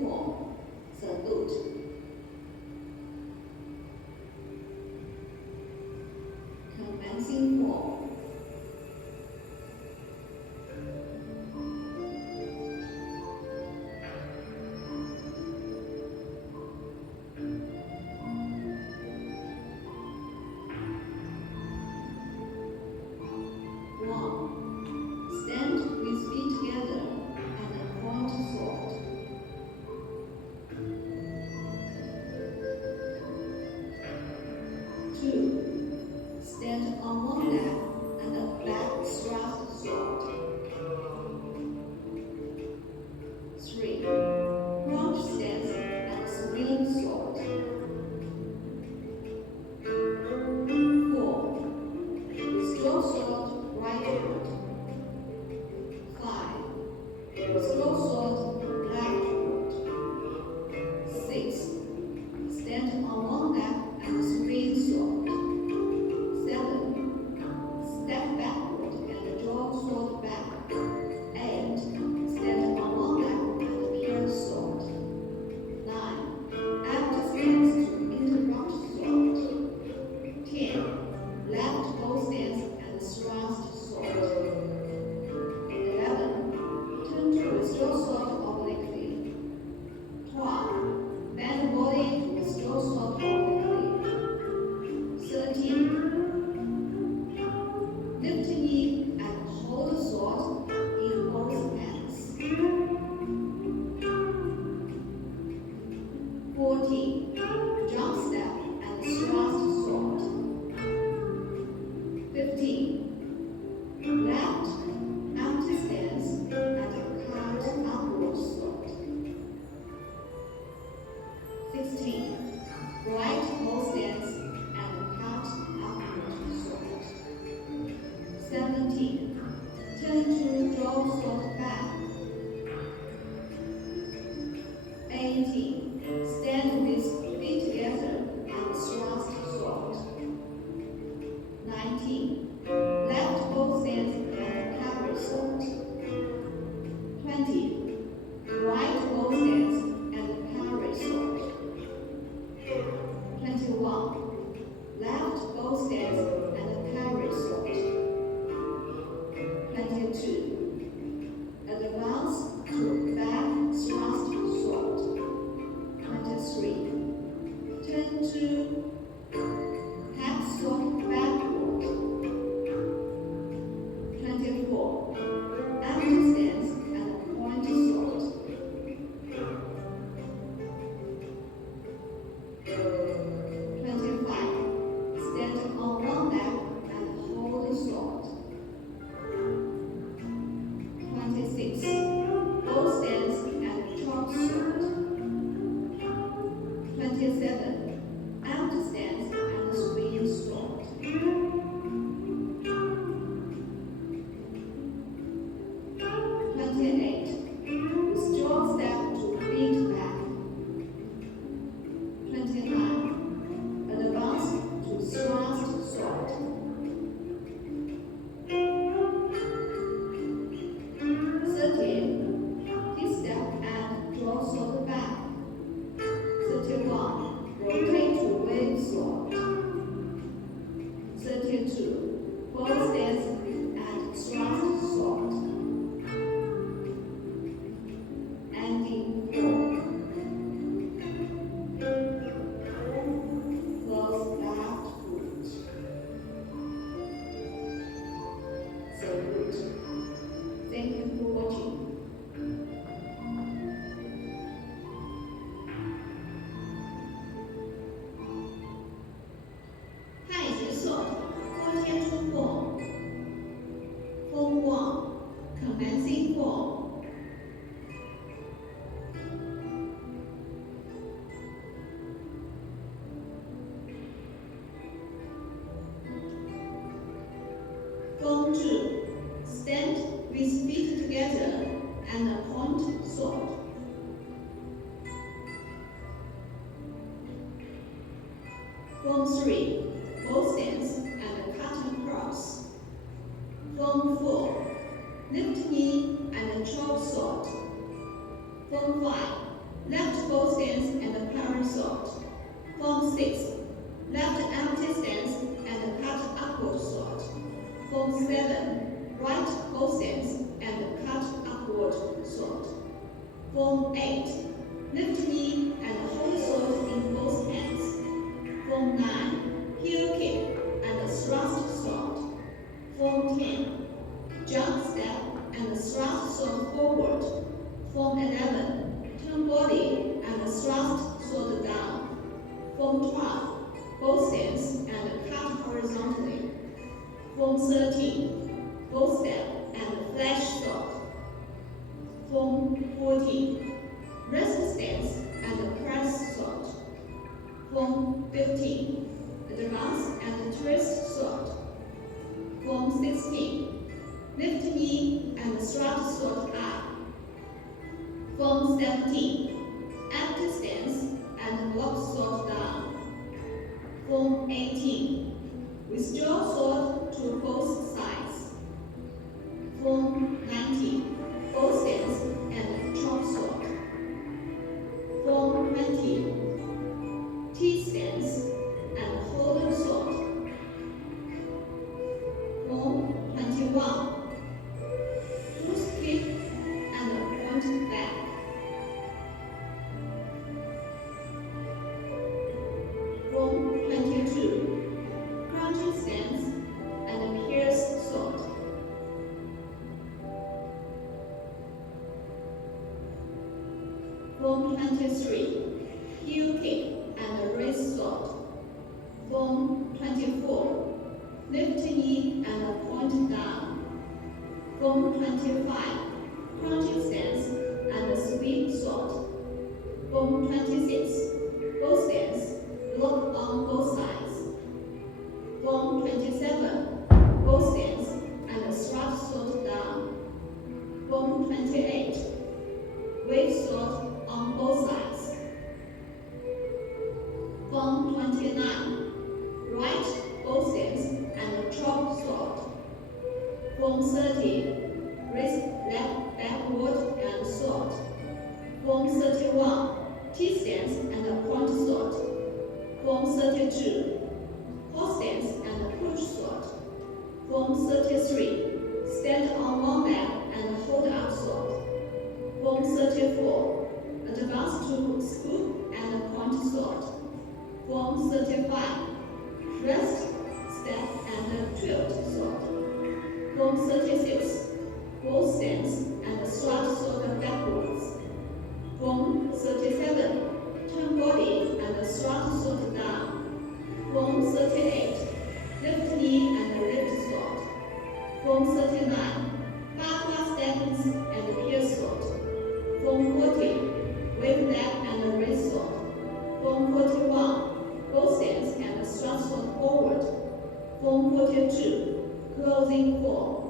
4. Salute. Commencing 4. Stand with feet together and point sword. 2. Stand on one leg and a back thrust sword. 3. Crouch stance and swing sword. 4. Straw sword rightward. 5. Straw sword leftward. 6. Stand on one leg and swing sword. 7. Step backward and draw sword back. 8. Stand on one leg and pierce sword. 9. Empty stance to interrupt sword. 10. Left bow stance and thrust sword. 11. Turn to a straw sword obliquely. 12. Bend body to a straw sword obliquely. 13. Lift knee and hold sword in both hands. 14. Jump step and thrust sword. 15. Left empty stance and cut upward sword. 16. Right bow stance and cut upward sword. 17. Turn to draw sword back. 18. Stand with feet together and thrust sword. 19. Left bow stance and carry sword. 20. Right bow stance and carry sword. 21. Left bow stance and carry sword. 22. Advance to back thrust sword. 23. Turn to hack sword backward. 24. Empty stance and point sword. 25. Stand on one leg and hold sword. 26. Bow stance and chop sword. 27. Empty stance and swing sword. 28. Straw step to feet back. 29. Advance to thrust sword. 30. T-step and draw sword back. 31. Rotate to wave sword. 32. Bow stance and thrust sword. Ending 4. Close left foot. Salute. Thank you for watching.太极 sword 4天冲锋 风光 commencing 4. Gong Zhi. Stand with feet together and point sword. Gong 3. Bow stance and cut across. Gong 4. Lift knee and chop sword. Gong 5. left bow stance and parallel sword. Form 6. Left empty stance and cut upward sword. Form 7. Right bow stance and cut upward sword. Form 8. Lift knee and hold sword in both hands. Form 9. Heel kick and thrust sword. Form 10. Jump step and thrust sword forward. Form 11. Turn body and thrust sword down. Form 12. Bow stance and cut horizontally. Form 13. Bow step and flash sword. Form 14. Rest stance and press sword. Form 15. Advance and twist sword. Form 16. Lift knee and thrust sword up. Form 17. Empty stance and block sword down. Form 18. Withdraw sword to both sides. Form 19. Bow stance and chop sword. Form 20. T-stance and hold sword. Form 21. Cruise kick and point back. Form 22. Crouching stance and pierce sword. Form 23. Heel kick and raise sword. Form 24. Lift knee and point down. Form 25. Crouching stance and sweep sword. Form 26. Bow stance, block on both sides. Form 27. Bow stance and thrust sword down. Form 28. Wave sword on both sides. Form 29. Right bow stance and chop sword. Form 30. Raise left backward and sword. Form 31. T-stance and point sword. Form 32. Horse stance and push sword. Form 33. Stand on one leg and hold up sword. Form 34. Advance to scoop and point sword. Form 35. Rest, step and tilt sword. Form 36. Bow stance and thrust sword backwards. Form 37. Turn body and thrust sword down. Form 38. Lift knee and lift sword. Form 39. Backward stance and pierce sword. Form 40. Wave leg and raise sword. Form 41. Bow stance and thrust sword forward. Form 42. Closing form.